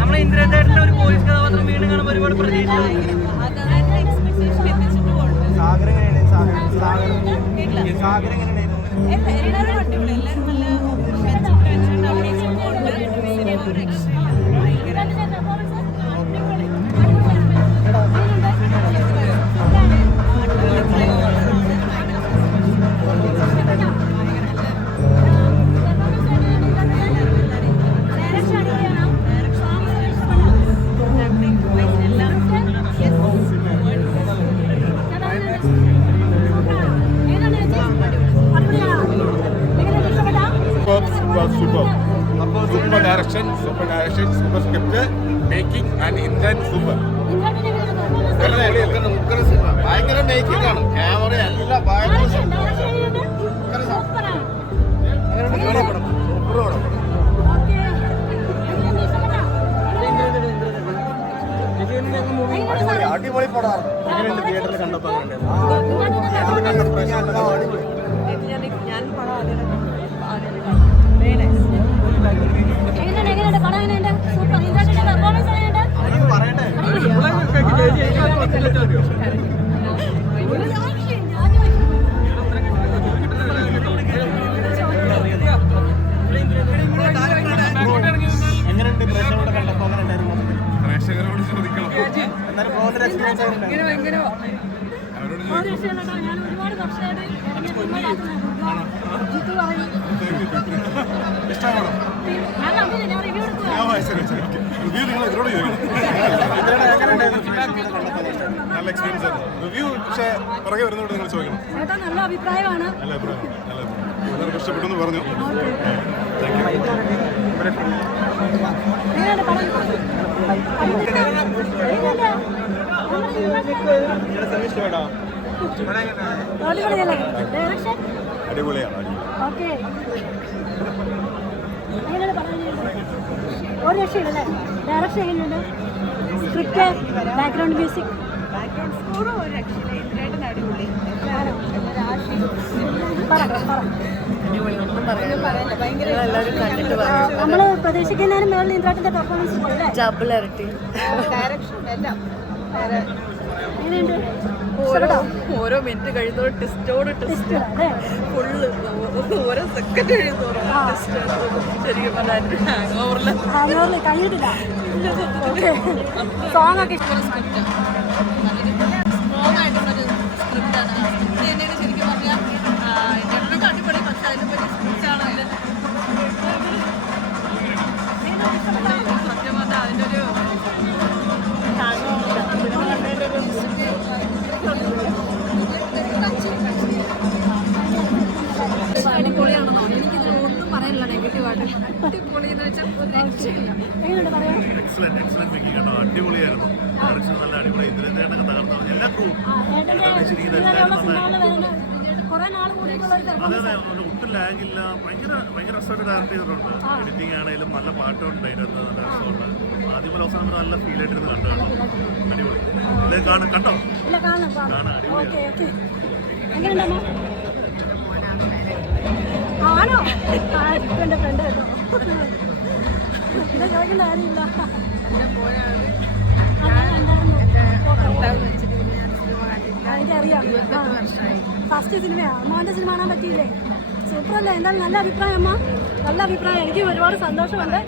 നമ്മളെ ഇന്ദ്രേട്ടന്റെ ഒരു പോലീസ് കഥാപാത്രം വീണ്ടും കാണുമ്പോൾ ഒരുപാട് പ്രതീക്ഷ. Super direction, super script, making and intent super. ഭയങ്കര മേക്കിംഗ് ആണ്, ക്യാമറ എല്ലാം ഭയങ്കര അടിപൊളി പടമാണ്. തിയേറ്ററിൽ കണ്ടപ്പോൾ പ്രേക്ഷകരോട് ചോദിക്കണം. നല്ല എക്സ്പീരിയൻസ് ആണ്. റിവ്യൂ പക്ഷേ പുറകെ വരുന്നോട് നിങ്ങൾ ചോദിക്കണം. നല്ല അഭിപ്രായമാണ്. നല്ല അഭിപ്രായം, നല്ല എല്ലാവർക്കും ഇഷ്ടപ്പെട്ടു എന്ന് പറഞ്ഞു. അടിപൊളിയാണ്. ഒരു രക്ഷയില്ലല്ലേ? ഡയറക്ഷൻ എങ്ങനെയുണ്ട്? സ്ക്രിപ്റ്റ്, ബാക്ക്ഗ്രൗണ്ട് മ്യൂസിക്, നമ്മള് പ്രതീക്ഷിക്കുന്നതിന് മേളിൽ ഇന്ദ്രാട്ടിന്റെ പെർഫോമൻസ് ഡബിൾ ഇരട്ടി ഓരോ മിനിറ്റ് കഴിയുന്നതോടെ ടെസ്റ്റോട് ടെസ്റ്റ് ഫുള്ള് ഓരോ സെക്കൻഡ് കഴിയുന്നതോറും ശരിക്കും പറഞ്ഞാൽ കഴിഞ്ഞിട്ടില്ല. സോങ് ഒക്കെ ഇഷ്ടം. സ്ട്രോങ് ആയിട്ടുള്ളൊരു സ്ക്രിപ്റ്റാണ്. സ്ക്രിപ്റ്റ് തന്നെയാണ് ശരിക്കും പറഞ്ഞാൽ ഇന്റർനെറ്റ് അടിപൊളി. പക്ഷെ അതിനെ പറ്റി സ്ക്രിപ്റ്റാണ് അതിൽ സത്യം പറഞ്ഞാൽ അതിൻ്റെ ഒരു അടിപൊളിയാണെന്നോ എനിക്കിതിൽ ഒന്നും പറയാനില്ല. നെഗറ്റീവായിട്ട് അടിപൊളിയെന്ന് വെച്ചാൽ അടിപൊളിയായിരുന്നു. ഡയറക്ഷൻ നല്ല അടിപൊളി. ഇന്ദ്രേട്ടനൊക്കെ തകർന്നു. എല്ലാ ക്രൂ അതെ, ഒട്ടും ലാഗില്ല. ഭയങ്കര രസമായിട്ട് ഡയറക്ട് ചെയ്തിട്ടുണ്ട്. എഡിറ്റിംഗ് ആണെങ്കിലും നല്ല പാട്ടുണ്ട് അതിനകത്ത്. നല്ല രസമുണ്ട്. ആദ്യം പോലെ അവസാനം നല്ല ഫീൽ ആയിട്ടിരുന്ന് കണ്ടു കാണാം. അടിപൊളി. കണ്ടോ? കാണാം. അടിപൊളിയാണ്. ആണോ? എന്റെ ഫ്രണ്ട് കേട്ടോ. ചോദിക്കേണ്ട കാര്യമില്ല. എനിക്കറിയാം. ഫസ്റ്റ് സിനിമയാണ്. അമ്മാവൻ്റെ സിനിമ കാണാൻ പറ്റിയില്ലേ? സൂപ്പറല്ലേ? എന്തായാലും നല്ല അഭിപ്രായം അമ്മ. നല്ല അഭിപ്രായം. എനിക്ക് ഒരുപാട് സന്തോഷമുണ്ട്.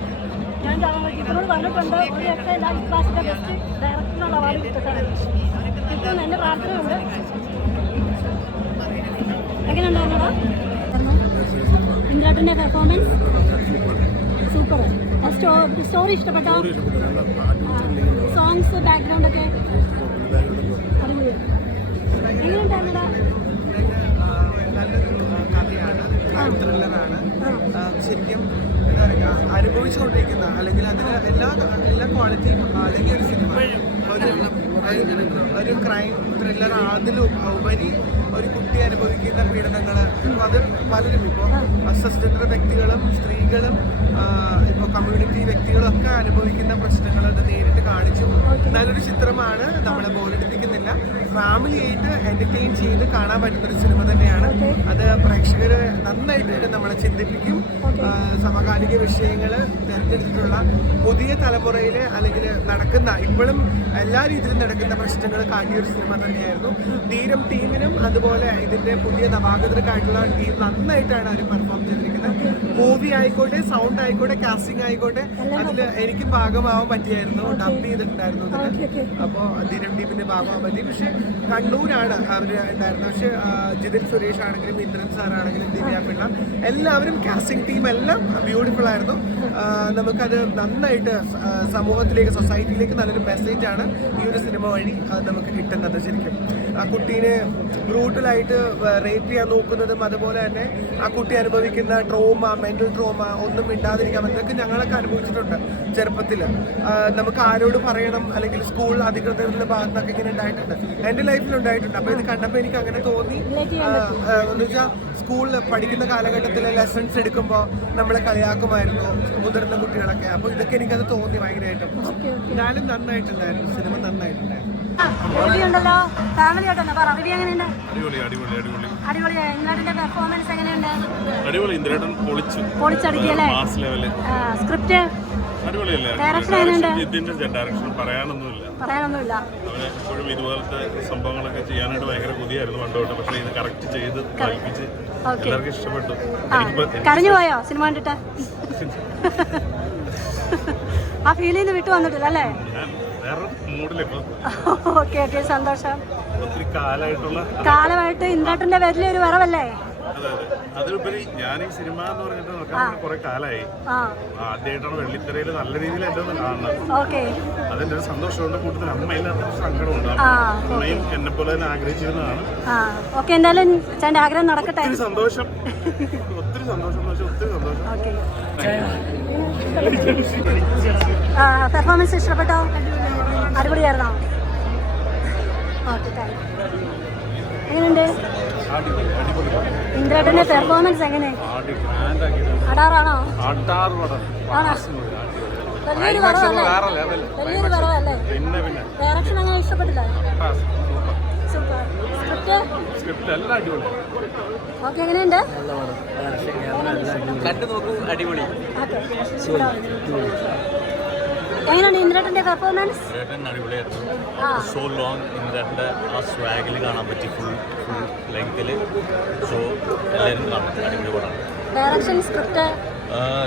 ഞാൻ ഇതിനോട് പറഞ്ഞിട്ടുണ്ട് ഒരു രക്ഷയില്ല. ഇപ്രാവശ്യത്തെ ബെസ്റ്റ് ഡയറക്ടറിനുള്ള അവാർഡ് കിട്ടട്ടെ. കിട്ടുമെന്ന് എൻ്റെ പ്രാർത്ഥനയുണ്ട്. എങ്ങനെയുണ്ടായിരുന്നടാ ഇന്ദ്രാട്ടിൻ്റെ പെർഫോമൻസ്? സൂപ്പർ. സ്റ്റോറി ഇഷ്ടപ്പെട്ടോ? സോങ്സ്, ബാക്ക്ഗ്രൗണ്ട് ഒക്കെ അടിപൊളിയാണ്. എങ്ങനെയുണ്ടായിരുന്നടാ? ത്രില്ലറാണ്. ശരിക്കും എന്താ പറയുക, അനുഭവിച്ചുകൊണ്ടിരിക്കുന്ന അല്ലെങ്കിൽ അതിന് എല്ലാ ക്വാളിറ്റിയും അടങ്ങിയ ഒരു സിനിമ. ഒരു ക്രൈം ത്രില്ലർ, അതിലുപരി ഒരു കുട്ടി അനുഭവിക്കുന്ന പീഡനങ്ങൾ ഇപ്പോൾ അത് പലരും ഇപ്പോൾ സസ്ജെൻഡർ വ്യക്തികളും സ്ത്രീകളും ഇപ്പോൾ കമ്മ്യൂണിറ്റി വ്യക്തികളും ഒക്കെ അനുഭവിക്കുന്ന പ്രശ്നങ്ങൾ അത് നേരിട്ട് കാണിച്ചു. നല്ലൊരു ചിത്രമാണ്, നമ്മളെ ബോറടിപ്പിക്കുന്നില്ല, ഫാമിലിയായിട്ട് എന്റർടൈൻ ചെയ്ത് കാണാൻ പറ്റുന്നൊരു സിനിമ തന്നെയാണ്. അത് പ്രേക്ഷകരെ നന്നായിട്ട് നമ്മളെ ചിന്തിപ്പിക്കും. സമകാലിക വിഷയങ്ങൾ തിരഞ്ഞെടുത്തിട്ടുള്ള പുതിയ തലമുറയിലെ അല്ലെങ്കിൽ നടക്കുന്ന ഇപ്പോഴും എല്ലാ രീതിയിലും നടക്കുന്ന പ്രശ്നങ്ങൾ കാട്ടിയൊരു സിനിമ തന്നെയായിരുന്നു. ധീരം ടീമിനും അതുപോലെ ഇതിന്റെ പുതിയ നവാഗതർക്കായിട്ടുള്ള ടീം നന്നായിട്ടാണ് അവർ പെർഫോം ചെയ്തിരിക്കുന്നത്. മൂവി ആയിക്കോട്ടെ, സൗണ്ട് ആയിക്കോട്ടെ, കാസ്റ്റിംഗ് ആയിക്കോട്ടെ, അതിൽ എനിക്കും ഭാഗമാവാൻ പറ്റിയായിരുന്നു. ഡബ് ചെയ്തിട്ടുണ്ടായിരുന്നു അതിൽ. അപ്പോൾ ധീരം ടീമിന്റെ ഭാഗമാവാൻ പറ്റി. പക്ഷെ കണ്ണൂരാണ് അവർ ഉണ്ടായിരുന്നത്. പക്ഷെ ജിതിൻ സുരേഷ് ആണെങ്കിലും ഇന്ദ്രൻ സാറാണെങ്കിലും ദിവ്യ പിള്ള എല്ലാവരും കാസ്റ്റിംഗ് ടീം എല്ലാം ബ്യൂട്ടിഫുൾ ആയിരുന്നു. നമുക്കത് നന്നായിട്ട് സമൂഹത്തിലേക്ക്, സൊസൈറ്റിയിലേക്ക് നല്ലൊരു മെസ്സേജാണ് ഈ ഒരു സിനിമ വഴി നമുക്ക് കിട്ടുന്നത്. ശരിക്കും ആ കുട്ടീനെ ബ്രൂട്ടലായിട്ട് റേപ്പ് ചെയ്യാൻ നോക്കുന്നതും അതുപോലെ തന്നെ ആ കുട്ടി അനുഭവിക്കുന്ന ട്രോമ, മെന്റൽ ട്രോമ ഒന്നും മിണ്ടാതിരിക്കാൻ ഇതൊക്കെ ഞങ്ങളൊക്കെ അനുഭവിച്ചിട്ടുണ്ട് ചെറുപ്പത്തിൽ. നമുക്ക് ആരോട് പറയണം, അല്ലെങ്കിൽ സ്കൂൾ അധികൃതരുടെ ഭാഗത്തൊക്കെ ഇങ്ങനെ ഉണ്ടായിട്ടുണ്ട്, എൻ്റെ ലൈഫിൽ ഉണ്ടായിട്ടുണ്ട്. അപ്പോൾ ഇത് കണ്ടപ്പോൾ എനിക്ക് അങ്ങനെ തോന്നി. എന്ന് വെച്ചാൽ സ്കൂളിൽ പഠിക്കുന്ന കാലഘട്ടത്തിലെ ലെസൺസ് എടുക്കുമ്പോൾ നമ്മളെ കളിയാക്കുമായിരുന്നു മുതിർന്ന കുട്ടികളൊക്കെ. അപ്പോൾ ഇതൊക്കെ എനിക്കത് തോന്നി ഭയങ്കരമായിട്ടും. എന്നാലും നന്നായിട്ടുണ്ടായിരുന്നു, സിനിമ നന്നായിട്ടുണ്ടായിരുന്നു. ഉണ്ടല്ലോ ഫാമിലി ആയിട്ടൊന്ന് പറ, റിവ്യൂ എങ്ങനെയുണ്ട്? അടിപൊളിയായി. ഇന്ദ്രേട്ടന്റെ പെർഫോമൻസ് എങ്ങനെയുണ്ട്? അടിപൊളി. ഇന്ദ്രേട്ടൻ പൊളിച്ചടിക്കല്ലേ? സ്ക്രിപ്റ്റ് ഡയറക്ഷൻ എങ്ങനെയുണ്ട്? ഡയറക്ഷൻ പറയാനൊന്നുമില്ല. അവന് എപ്പോഴും ഇതുപോലത്തെ സംഭവങ്ങളൊക്കെ ചെയ്യാനായിട്ട് ഭയങ്കര പുതിയായിരുന്നു പണ്ടോട്ട്. പക്ഷെ ഇത് കറക്റ്റ് ചെയ്ത് കളിപ്പിച്ച് എല്ലാവർക്കും ഇഷ്ടപ്പെട്ടു. കരഞ്ഞു പോയോ സിനിമ കണ്ടിട്ട്? ആ ഫീലിന്ന് വിട്ടു വന്നിട്ടില്ല അല്ലേ? ഓക്കെ, സന്തോഷം. കാലമായിട്ട് ഇന്ദ്രേട്ടന്റെ വലിയൊരു വരവല്ലേ? അതിലുപരി ഞാൻ ഈ സിനിമ എന്ന് പറഞ്ഞിട്ട് നോക്കാൻ കുറെ കാലമായി. ആദ്യമായിട്ടാണ് വെള്ളിത്തിരയിൽ നല്ല രീതിയിൽ എന്റെ ഒന്ന് കാണുന്നത്. അതിന്റെ ഒരു സന്തോഷമുണ്ട്. കൂട്ടത്തിൽ അമ്മയില്ലാത്ത സങ്കടമുണ്ട്. അമ്മയും എന്നെ പോലെ തന്നെ ആഗ്രഹിച്ചിരുന്നതാണ്. എന്തായാലും ചേട്ടന്റെ ആഗ്രഹം നടക്കട്ടെ. ഒത്തിരി സന്തോഷം, ഒത്തിരി സന്തോഷം, ഒത്തിരി സന്തോഷം. പെർഫോമൻസ് ഇഷ്ടപ്പെട്ടോ? അടിപൊളിയായിരുന്നോ? Okay, thank you. എങ്ങനെയുണ്ട് ഇന്ദ്രേട്ടന്റെ പെർഫോമൻസ്? എങ്ങനെ അടാറാണോ? വലിയൊരു വരവല്ലേ? ഡയറക്ഷൻ അങ്ങനെ ഇഷ്ടപ്പെട്ടില്ല? സൂപ്പർ. സ്ക്രിപ്റ്റ് ഓക്കെ, എങ്ങനെയുണ്ട്? കണ്ടു നോക്കൂ, അടിപൊളി. എങ്ങനെയുണ്ട് ഇന്ദ്രേട്ടന്റെ പെർഫോമൻസ്? സോ ലോങ് ഇന്ദ്രേട്ടന്റെ ആ സ്വാഗിൽ കാണാൻ പറ്റി, ഫുൾ ലെങ്തിൽ. സോ എല്ലാവരും കാണാം, അടിപൊളി പടം. ഡയറക്ഷൻ, സ്ക്രിപ്റ്റ്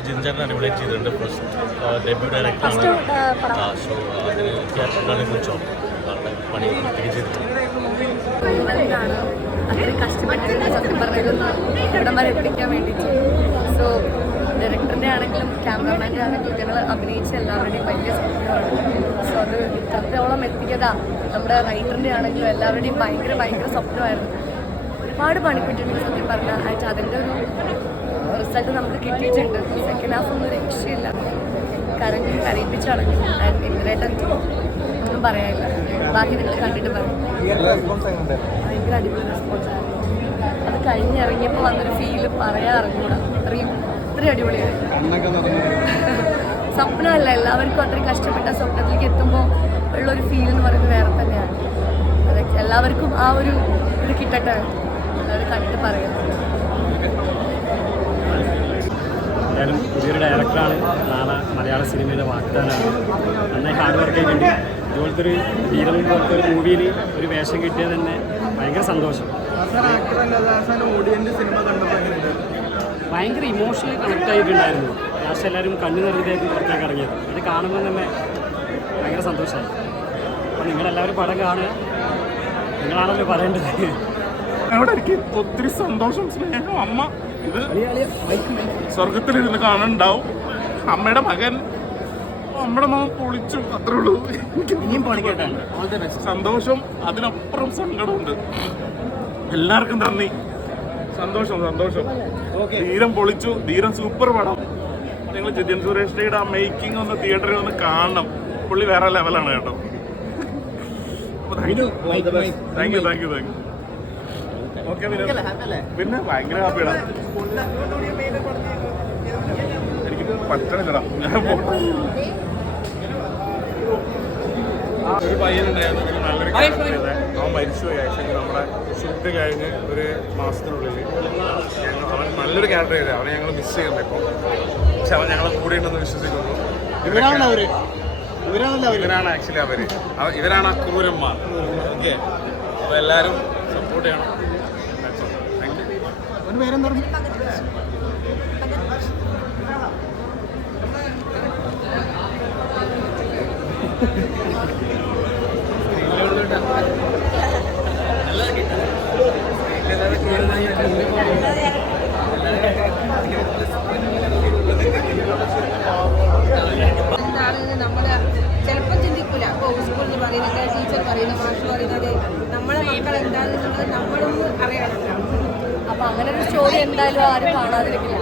ജിൻചേട്ടൻ അടിപൊളിയായിട്ട് ചെയ്തിട്ടുണ്ട്. ഫസ്റ്റ് ഡെബ്യൂ ഡയറക്ടറാണ്. സോ അതിന് ക്യാപ്റ്റനാണ് കുറിച്ചോ പണി ചെയ്തിട്ടുണ്ട്. അത്രയും കഷ്ടപ്പെട്ടിട്ട് സത്യം പറഞ്ഞിരുന്ന ഇവിടം വരെ എത്തിക്കാൻ വേണ്ടിയിട്ട്. സോ ഡയറക്ടറിൻ്റെ ആണെങ്കിലും ക്യാമറമാൻ്റെ ആണെങ്കിലും ഞങ്ങൾ അഭിനയിച്ച എല്ലാവരുടെയും വലിയ സ്വപ്നമാണ്. സോ അത് ഇത്രത്തോളം എത്തിയതാ നമ്മുടെ റൈറ്ററിൻ്റെ ആണെങ്കിലും എല്ലാവരുടെയും ഭയങ്കര സ്വപ്നമായിരുന്നു. ഒരുപാട് പണിപ്പെട്ടിട്ടുണ്ട് സത്യം പറഞ്ഞാൽ. ആയിട്ട് അതിൻ്റെ ഒരു റിസൾട്ട് നമുക്ക് കിട്ടിയിട്ടുണ്ട്. സെക്കൻഡ് ഹാഫ് ഒന്നും രക്ഷയില്ല, കരയിപ്പിച്ചടങ്ങി. ഇന്ദ്രേട്ടൻ ഒന്നും പറയാനില്ല, ബാക്കി നിങ്ങൾ കണ്ടിട്ട് പറയും. ഭയങ്കര അടിപൊളി റെസ്പോൺസായിരുന്നു. അത് കഴിഞ്ഞിറങ്ങിയപ്പോൾ വന്നൊരു ഫീല് പറയാൻ അറിഞ്ഞൂടാ. അത്രയും അടിപൊളിയായിരുന്നു. സ്വപ്നമല്ല, എല്ലാവർക്കും അത്രയും കഷ്ടപ്പെട്ട സ്വപ്നത്തിലേക്ക് എത്തുമ്പോൾ ഉള്ളൊരു ഫീൽ എന്ന് പറയുന്നത് വേറെ തന്നെയാണ്. അതൊക്കെ എല്ലാവർക്കും ആ ഒരു ഇത് കിട്ടട്ടെ, എല്ലാവരും കണ്ടിട്ട് പറയുന്നത്. എന്തായാലും പുതിയൊരു ഡയറക്ടറാണ്, നാളെ മലയാള സിനിമയുടെ വാഗ്ദാനമാണ്. നന്നായി ഹാർഡ് വർക്ക് ചെയ്തിട്ടുണ്ട്. ഇതുപോലത്തെ ഒരു ധീരം പോലത്തെ ഒരു മൂവിയിൽ ഒരു വേഷം കിട്ടിയത് തന്നെ ഭയങ്കര സന്തോഷം. ഭയങ്കര ഇമോഷണലി കണക്ട് ആയിട്ടുണ്ടായിരുന്നു. ലാസ്റ്റ് എല്ലാവരും കണ്ണു നിറഞ്ഞിട്ടായിരുന്നു പുറത്തേക്ക് ഇറങ്ങിയത്. ഇത് കാണുമ്പോൾ തന്നെ ഭയങ്കര സന്തോഷമായി. അപ്പോൾ നിങ്ങളെല്ലാവരും പടം കാണുക, നിങ്ങളാണല്ലോ പറയേണ്ടത്. അവിടെ എനിക്ക് ഒത്തിരി സന്തോഷം, സ്നേഹം. അമ്മ ഇത് സ്വർഗത്തിലിരുന്ന് കാണുന്നുണ്ടാവും. അമ്മയുടെ മകൻ, നമ്മുടെ മകൻ പൊളിച്ചു, അത്രേ ഉള്ളൂ. ഇനിയും പൊളിക്കട്ടെ. സന്തോഷം, അതിനപ്പുറം സങ്കടമുണ്ട്. എല്ലാവർക്കും നന്ദി, സന്തോഷം. ധീരം പൊളിച്ചു, ധീരം സൂപ്പർ പടം. നിങ്ങൾ ജിതിൻ സുരേഷിന്റെ ആ മേക്കിംഗ് ഒന്ന് തിയേറ്ററിൽ ഒന്ന് കാണണം. പുള്ളി വേറെ ലെവലാണ് കേട്ടോ. Thank you. ഓക്കെ പിന്നെ ഭയങ്കര ഹാപ്പിയാണ്. എനിക്ക് പറ്റണില്ലടാ, ഞാൻ പോട്ടെ. ഒരു പയ്യനുണ്ടായിരുന്നു, ഇങ്ങനെ നല്ലൊരു ക്യാരക്ടർ ചെയ്തത്. അവൻ മരിച്ചുപോയി. ആക്ച്വലി നമ്മുടെ ഷൂട്ട് കഴിഞ്ഞ് ഒരു മാസത്തിനുള്ളിൽ അവൻ നല്ലൊരു ക്യാരക്ടർ ചെയ്തത്. അവനെ ഞങ്ങൾ മിസ് ചെയ്യുന്നുണ്ട് ഇപ്പോൾ. പക്ഷെ അവൻ ഞങ്ങളെ കൂടെ ഉണ്ടെന്ന് വിശ്വസിക്കുന്നു. ഇവരാണ് ആക്ച്വലി ഇവരാണ് ആ ക്രൂരന്മാർ. ഓക്കെ, അപ്പോൾ എല്ലാവരും സപ്പോർട്ട് ചെയ്യണം. Thank you. എന്താണെന്ന് നമ്മൾ ചിലപ്പോൾ ചിന്തിക്കില്ല. അപ്പോൾ സ്കൂളിൽ നിന്ന് പറയുന്നത്, ടീച്ചർ പറയുന്നത്, മാഷ് പറയുന്നത്, നമ്മളെ മക്കൾ എന്താണെന്നുള്ളത് നമ്മളൊന്ന് അറിയണമല്ലോ. അപ്പോൾ അങ്ങനെ ഒരു സ്റ്റോറി എന്തായാലും ആരും കാണാതിരിക്കില്ല.